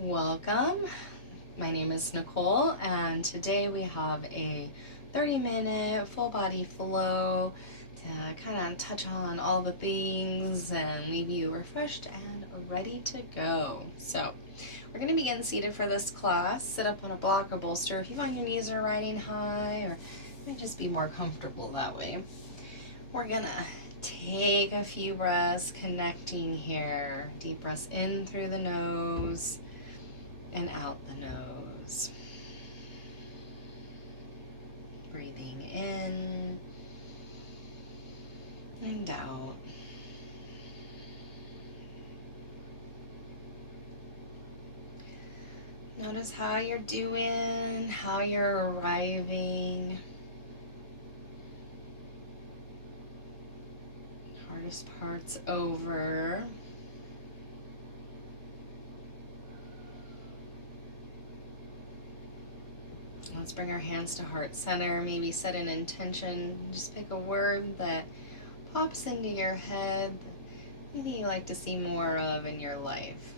Welcome. My name is Nicole, and today we have a 30-minute full body flow to kind of touch on all the things and leave you refreshed and ready to go. So, we're going to begin seated for this class. Sit up on a block or bolster if you find your knees are riding high, or it might just be more comfortable that way. We're going to take a few breaths, connecting here. Deep breaths in through the nose and out the nose. Breathing in and out. Notice how you're doing, how you're arriving. Hardest part's over. Let's bring our hands to heart center, maybe set an intention. Just pick a word that pops into your head that maybe you like to see more of in your life.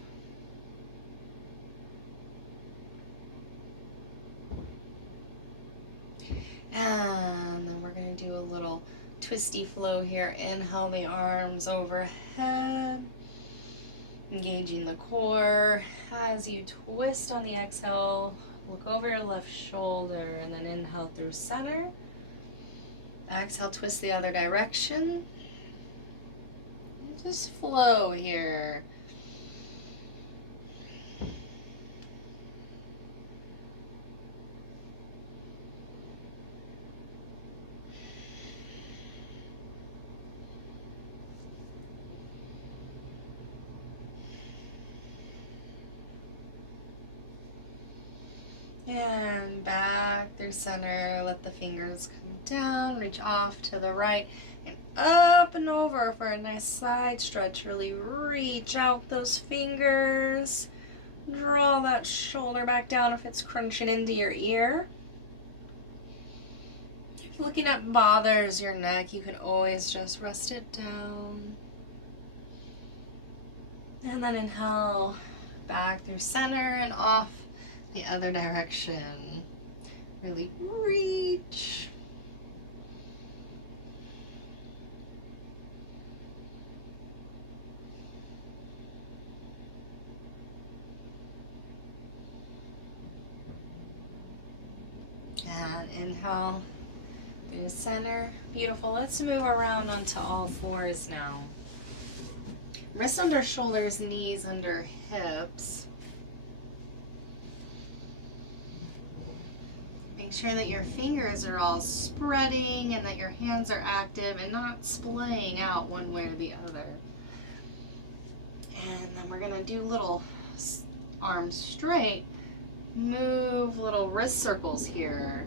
And then we're going to do a little twisty flow here. Inhale the arms overhead, engaging the core. As you twist on the exhale, look over your left shoulder and then inhale through center. Exhale, twist the other direction. Just flow here. And back through center, let the fingers come down, reach off to the right, and up and over for a nice side stretch. Really reach out those fingers. Draw that shoulder back down if it's crunching into your ear. If looking up bothers your neck, you can always just rest it down. And then inhale back through center and off the other direction. Really reach. And inhale through the center. Beautiful. Let's move around onto all fours now. Wrists under shoulders, knees under hips. Make sure that your fingers are all spreading and that your hands are active and not splaying out one way or the other. And then we're going to do little arms straight. Move little wrist circles here.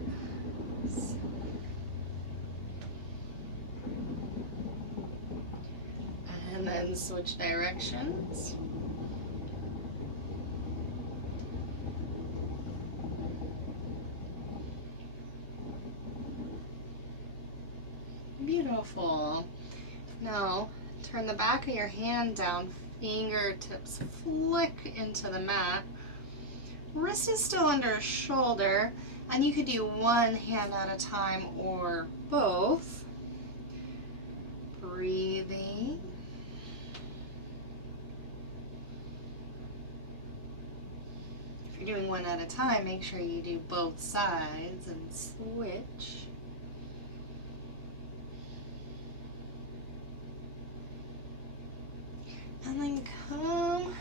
And then switch directions. Beautiful. Now, turn the back of your hand down, fingertips flick into the mat. Wrist is still under shoulder, and you could do one hand at a time or both. Breathing. If you're doing one at a time, make sure you do both sides and switch. And then come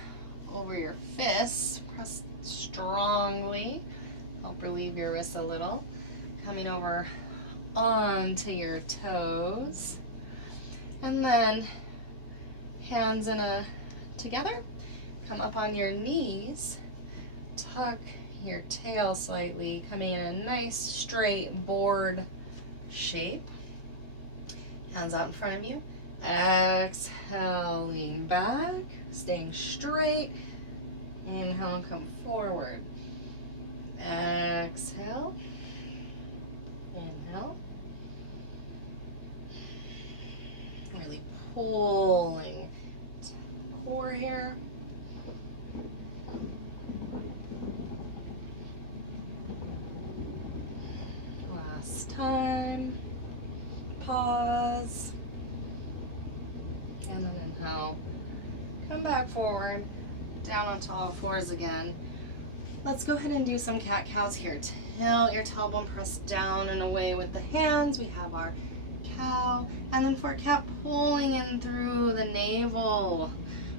over your fists, press strongly, help relieve your wrists a little. Coming over onto your toes. And then hands together, come up on your knees, tuck your tail slightly, coming in a nice straight board shape. Hands out in front of you. Exhale, lean back, staying straight. Inhale and come forward. Exhale. Inhale. Really pulling core here. back forward, down onto all fours again. Let's go ahead and do some cat-cows here. Tilt your tailbone, press down and away with the hands. We have our cow. And then for cat, pulling in through the navel.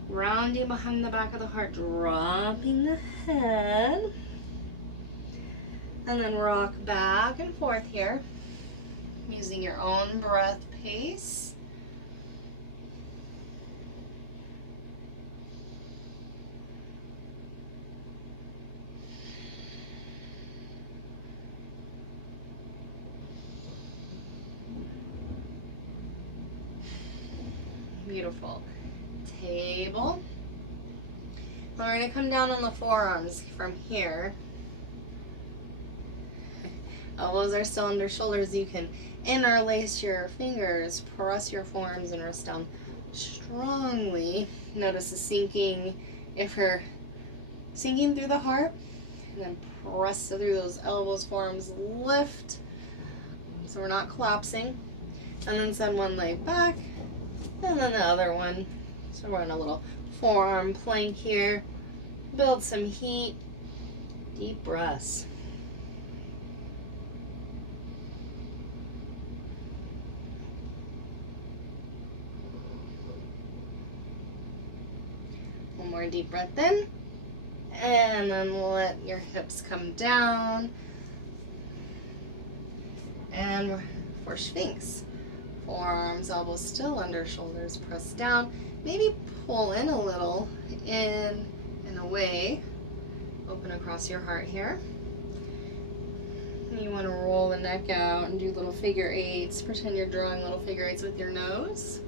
Rounding behind the back of the heart, dropping the head. And then rock back and forth here, using your own breath pace. Beautiful. Table. We're going to come down on the forearms from here. Elbows are still under shoulders. You can interlace your fingers, press your forearms and wrists down strongly. Notice the sinking, if you're sinking through the heart, and then press through those elbows, forearms lift, so we're not collapsing. And then send one leg back, and then the other one. So we're in a little forearm plank here. Build some heat. Deep breaths. One more deep breath in. And then let your hips come down. And for sphinx. Forearms, elbows still under shoulders, press down. Maybe pull in a little, in and away. Open across your heart here. And you want to roll the neck out and do little figure eights. Pretend you're drawing little figure eights with your nose.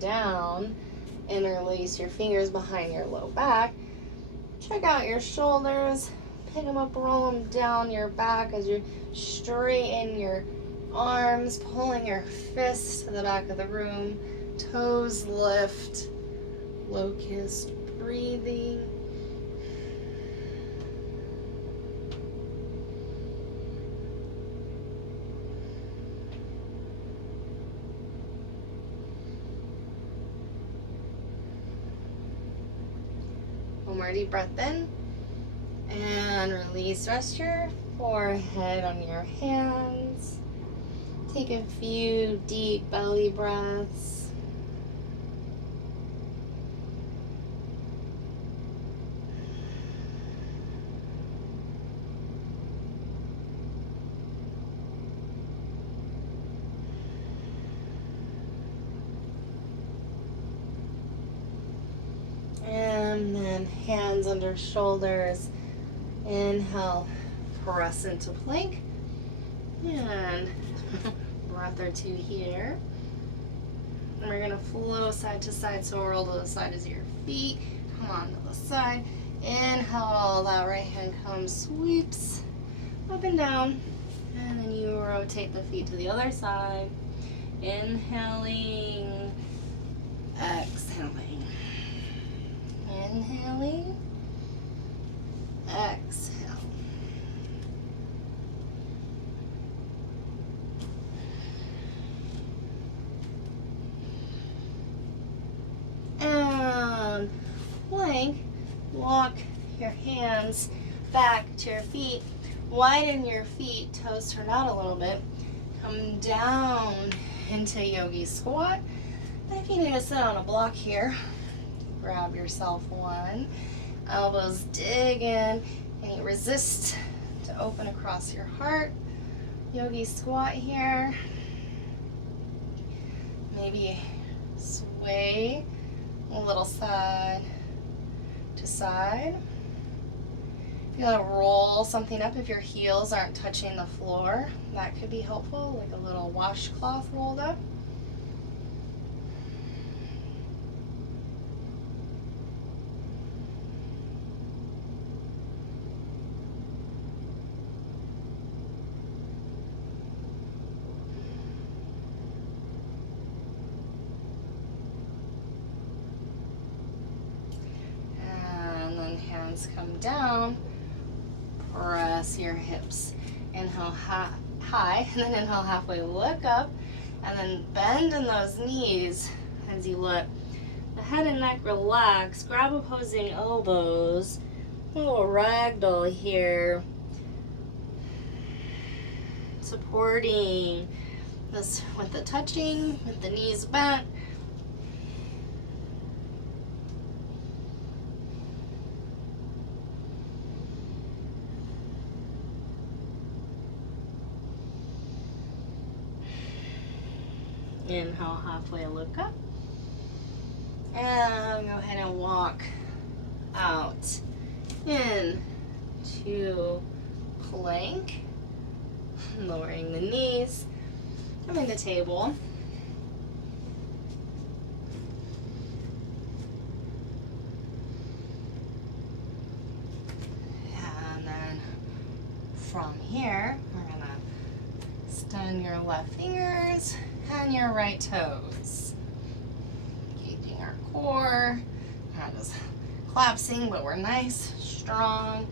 Down, interlace your fingers behind your low back, check out your shoulders, pick them up, roll them down your back as you straighten your arms, pulling your fists to the back of the room, toes lift, locust breathing. One more deep breath in and release. Rest your forehead on your hands. Take a few deep belly breaths. And then hands under shoulders. Inhale, press into plank. And breath or two here. And we're going to flow side to side, so roll to the side as your feet. Come on to the side. Inhale, that right hand comes, sweeps up and down. And then you rotate the feet to the other side. Inhaling, exhaling. Inhaling, exhale. And plank, walk your hands back to your feet. Widen your feet, toes turned out a little bit. Come down into yogi squat. And if you need to sit on a block here, grab yourself one. Elbows dig in, and you resist to open across your heart. Yogi squat here. Maybe sway a little side to side. If you want to roll something up, if your heels aren't touching the floor, that could be helpful, like a little washcloth rolled up. hands come down, press your hips. Inhale high, and then inhale halfway, look up, and then bend in those knees as you look. The head and neck relax, grab opposing elbows, a little ragdoll here. Supporting this with the touching, with the knees bent. Inhale, halfway, look up. And go ahead and walk out into plank. Lowering the knees. Coming to table. And then from here, we're going to extend your left fingers and your right toes. Engaging our core. Not just collapsing, but we're nice, strong,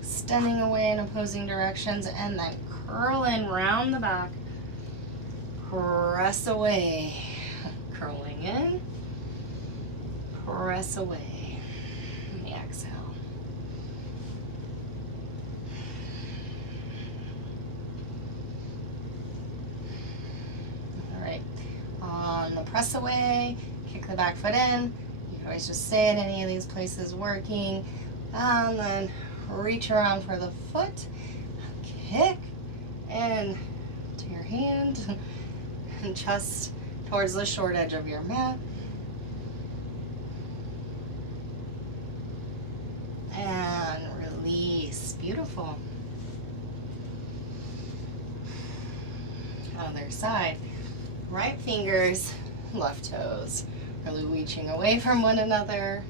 extending away in opposing directions, and then curl in, round the back, press away, curling in, press away, and exhale. All right, on the press away, kick the back foot in. You can always just stay at any of these places working, and then reach around for the foot, kick, and to your hand and chest towards the short edge of your mat. And release. Beautiful. Other side. Right fingers, left toes. Really reaching away from one another.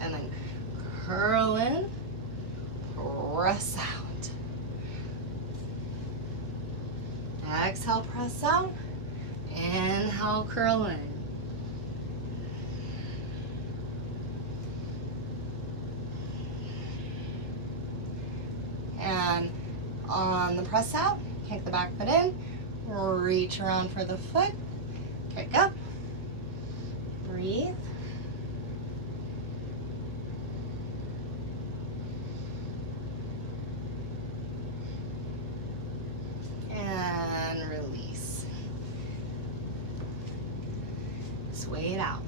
And then curl in, press out. Exhale, press out. Inhale, curl in. And on the press out, kick the back foot in, reach around for the foot, kick up, breathe. And release. Sway it out.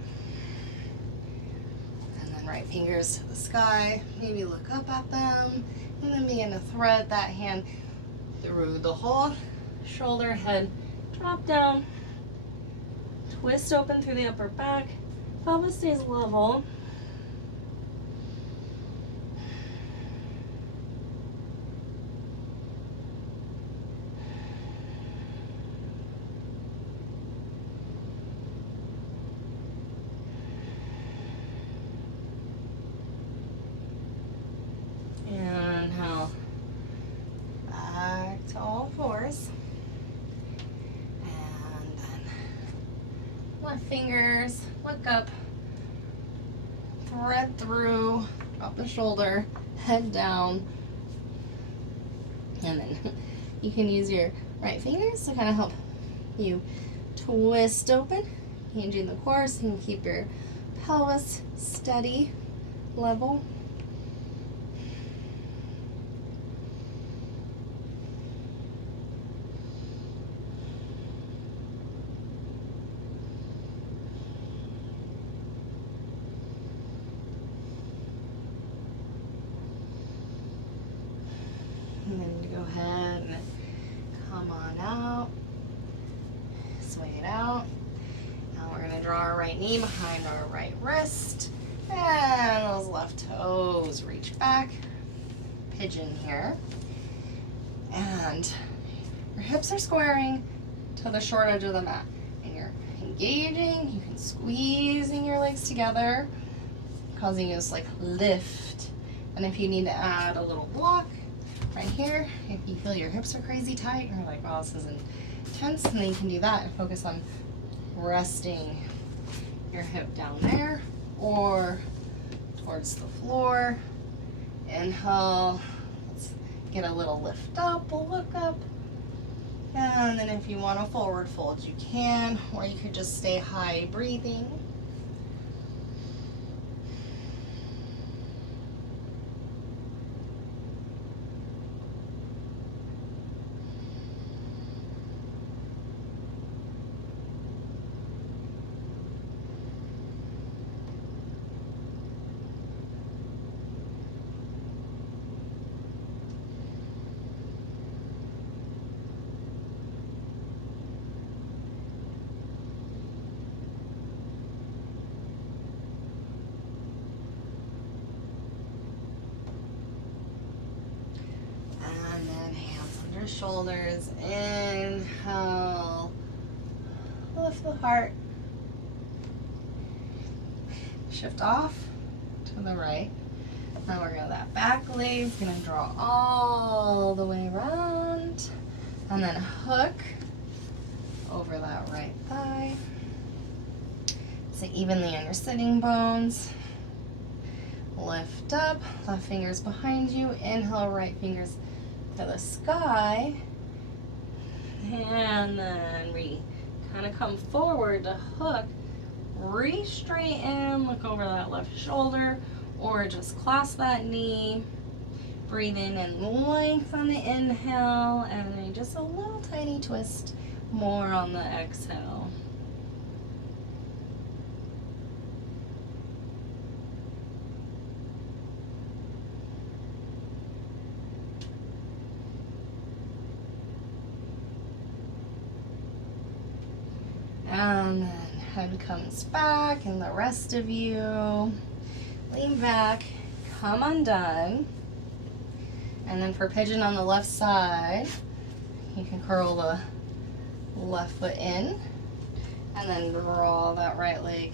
And then right fingers to the sky, maybe look up at them, and then begin to thread that hand through the whole shoulder, head, drop down, twist open through the upper back, pelvis stays level. Inhale, back to all fours. And then left fingers, look up, thread through, drop the shoulder, head down. And then you can use your right fingers to kind of help you twist open, changing the core so you can keep your pelvis steady, level. And then go ahead and come on out, sway it out. Now we're going to draw our right knee behind our right wrist, and those left toes reach back, pigeon here. And your hips are squaring to the short edge of the mat. And you're engaging, you can squeezing your legs together, causing you to like lift. And if you need to add a little block, right here, if you feel your hips are crazy tight, or like, wow, this is intense, and then you can do that and focus on resting your hip down there or towards the floor. Inhale, let's get a little lift up, we'll look up. And then if you want to forward fold, you can, or you could just stay high breathing. Shoulders, inhale, lift the heart, shift off to the right. Now we're gonna, that back leg's gonna draw all the way around, and then hook over that right thigh. Sit evenly on your sitting bones. Lift up, left fingers behind you, inhale, right fingers to the sky, and then we kind of come forward to hook, re-straighten, look over that left shoulder, or just clasp that knee, breathe in and length on the inhale, and then just a little tiny twist more on the exhale. And then head comes back, and the rest of you lean back, come undone. And then for pigeon on the left side, you can curl the left foot in and then draw that right leg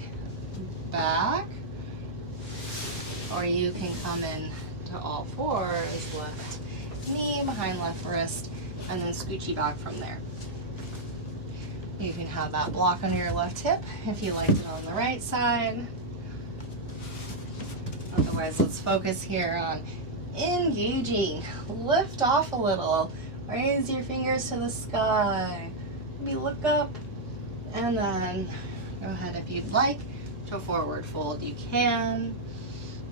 back. Or you can come in to all fours, left knee behind left wrist, and then scoochy back from there. You can have that block under your left hip if you liked it on the right side. Otherwise, let's focus here on engaging. Lift off a little. Raise your fingers to the sky. Maybe look up. And then go ahead if you'd like to forward fold. You can.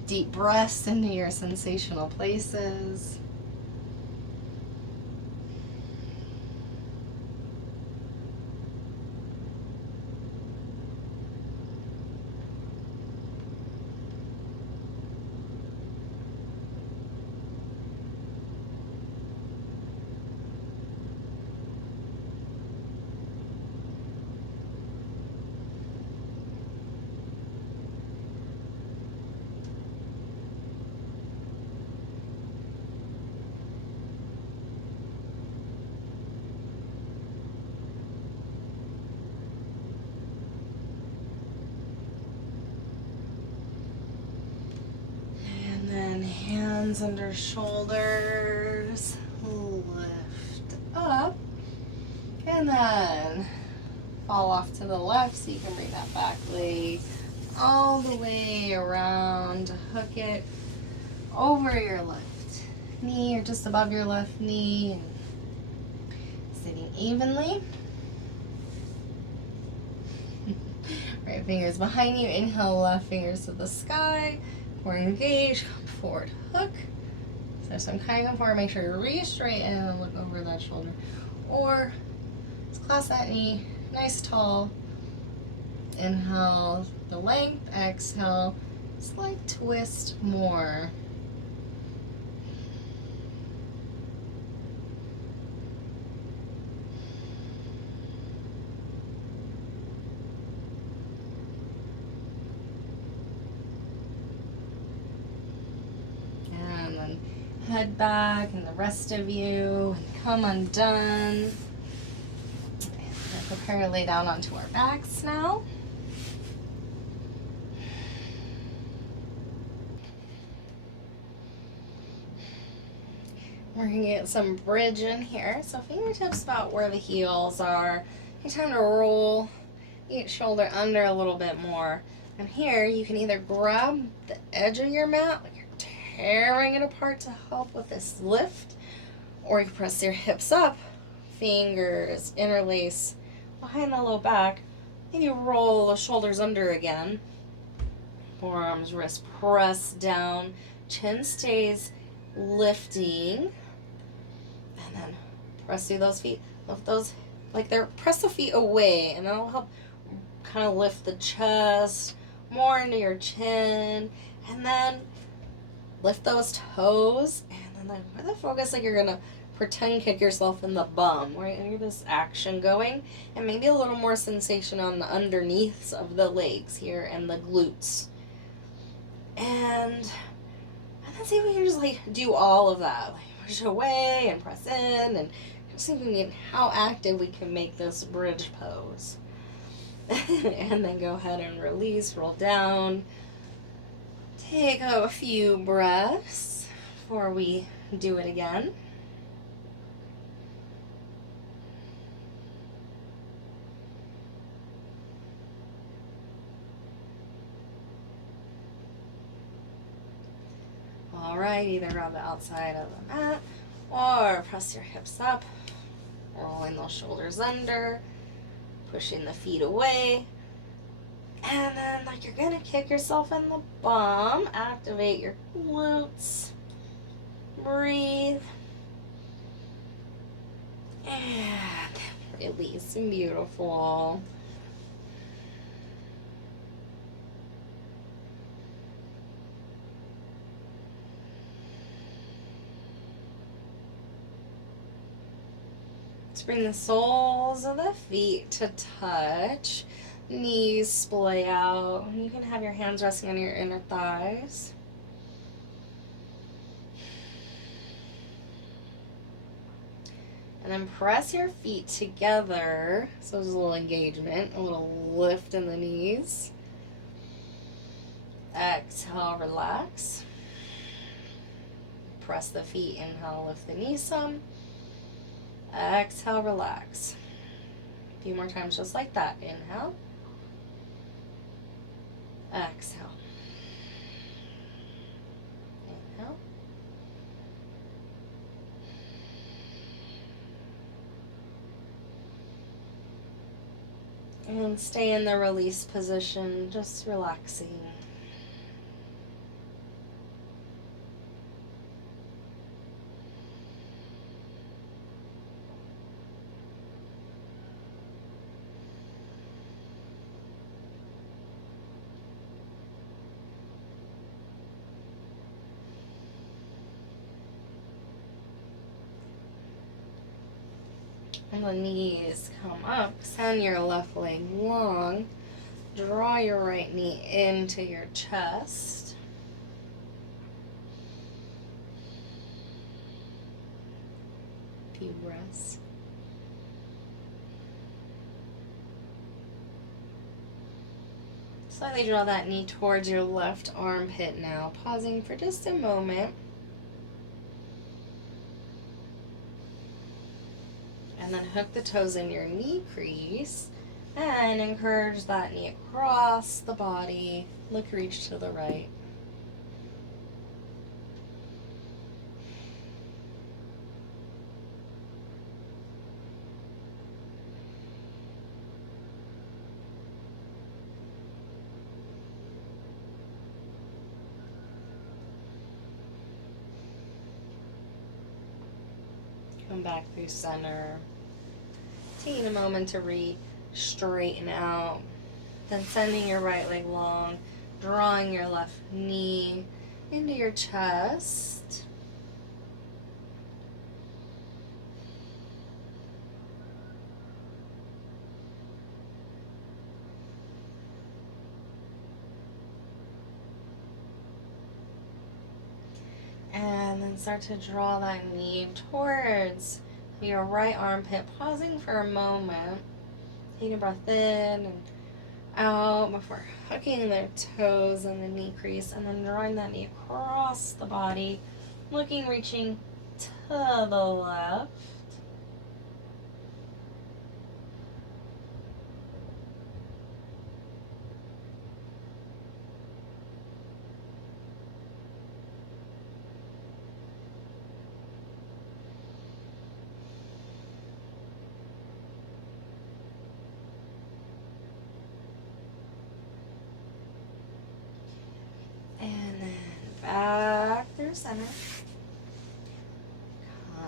Deep breaths into your sensational places. Hands under shoulders, lift up, and then fall off to the left so you can bring that back leg all the way around to hook it over your left knee or just above your left knee, and sitting evenly. Right fingers behind you, inhale, left fingers to the sky. Core engage, come forward, hook. So I'm kind of going forward, make sure you re-straighten and look over that shoulder. Or just clasp that knee, nice tall. Inhale the length, exhale, slight twist more. Head back, and the rest of you come undone. We're prepare to lay down onto our backs now. We're gonna get some bridge in here. So fingertips about where the heels are. Take time to roll each shoulder under a little bit more. And here you can either grab the edge of your mat, like you're tearing it apart to help with this lift, or you can press your hips up, fingers interlace behind the low back, and you roll the shoulders under again. Forearms, wrists press down, chin stays lifting, and then press through those feet. Lift those like they're, press the feet away, and that'll help kind of lift the chest more into your chin, and then lift those toes, and then with the focus, like you're gonna pretend kick yourself in the bum, right? And get this action going, and maybe a little more sensation on the underneaths of the legs here and the glutes. And then see if we can just like do all of that, like push away and press in, and just thinking how active we can make this bridge pose. And then go ahead and release, roll down. Take a few breaths before we do it again. All right, either grab the outside of the mat or press your hips up, rolling those shoulders under, pushing the feet away. And then like you're gonna kick yourself in the bum, activate your glutes, breathe, and release. Beautiful. Let's bring the soles of the feet to touch. Knees splay out. You can have your hands resting on your inner thighs. And then press your feet together. So there's a little engagement, a little lift in the knees. Exhale, relax. Press the feet, inhale, lift the knees some. Exhale, relax. A few more times just like that. Inhale. Exhale. Inhale. And stay in the release position, just relaxing. And the knees come up. Send your left leg long. Draw your right knee into your chest. Few breaths. Slightly draw that knee towards your left armpit now. Pausing for just a moment. And then hook the toes in your knee crease and encourage that knee across the body. Look, reach to the right. Come back through center. Taking a moment to straighten out. Then sending your right leg long, drawing your left knee into your chest. And then start to draw that knee towards your right armpit, pausing for a moment. Taking a breath in and out before hooking the toes and the knee crease, and then drawing that knee across the body, looking, reaching to the left. your center.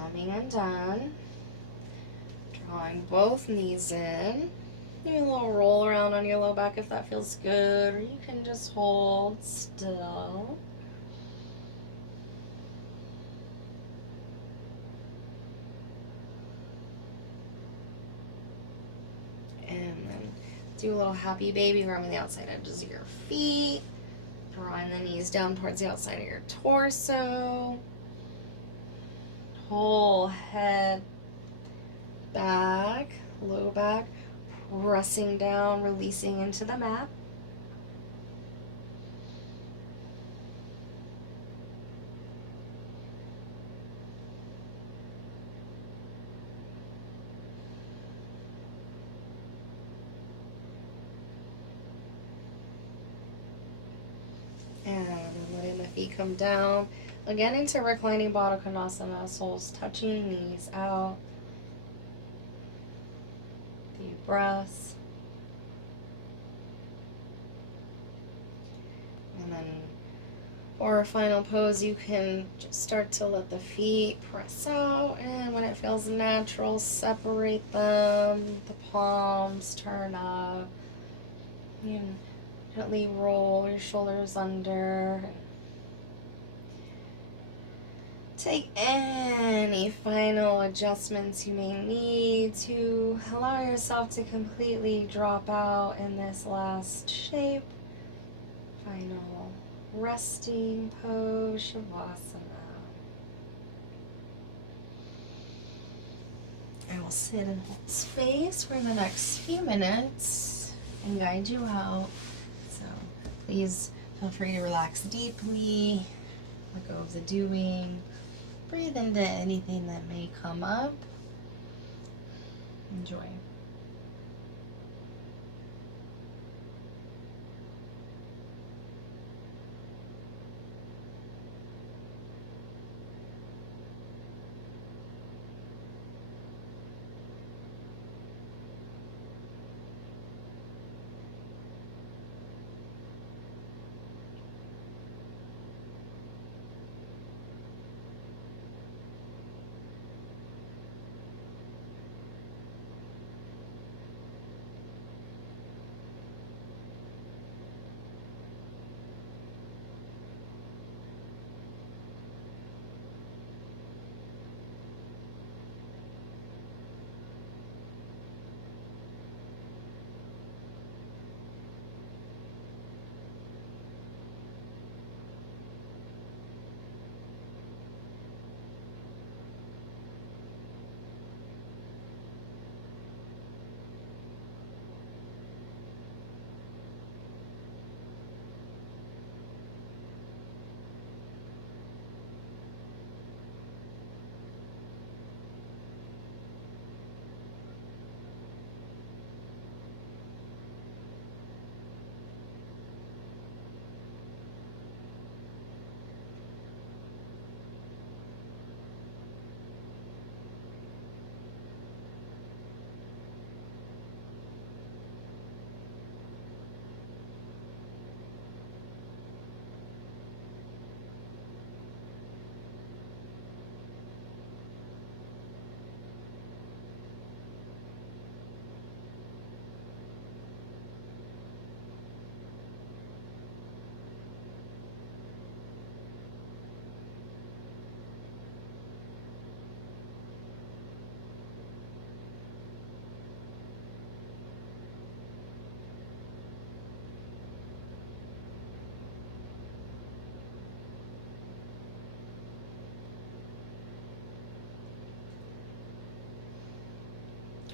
Coming undone. Drawing both knees in. Maybe a little roll around on your low back if that feels good, or you can just hold still. And then do a little happy baby roaming the outside edges of your feet. Drawing the knees down towards the outside of your torso. Whole head back, low back, pressing down, releasing into the mat. And letting the feet come down. Again into reclining Baddha Konasana, soles touching, knees out. Deep breaths. And then for a final pose, you can just start to let the feet press out, and when it feels natural, separate them. The palms turn up. You can gently roll your shoulders under. Take any final adjustments you may need to allow yourself to completely drop out in this last shape. Final resting pose, Savasana. I will sit and hold space for the next few minutes and guide you out. So please feel free to relax deeply, let go of the doing. Breathe into anything that may come up. Enjoy.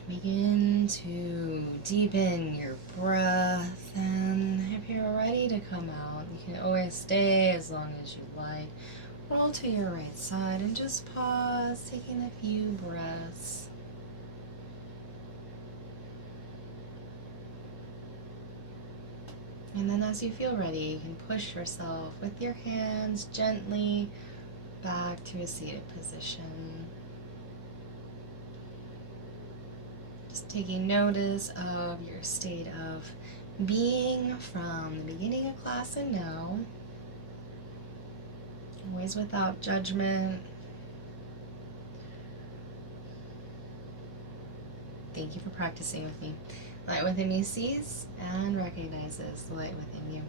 Begin to deepen your breath, and if you're ready to come out, you can always stay as long as you like. Roll to your right side and just pause, taking a few breaths. And then as you feel ready, you can push yourself with your hands gently back to a seated position. Just taking notice of your state of being from the beginning of class and now. Always without judgment. Thank you for practicing with me. Light within you sees and recognizes the light within you.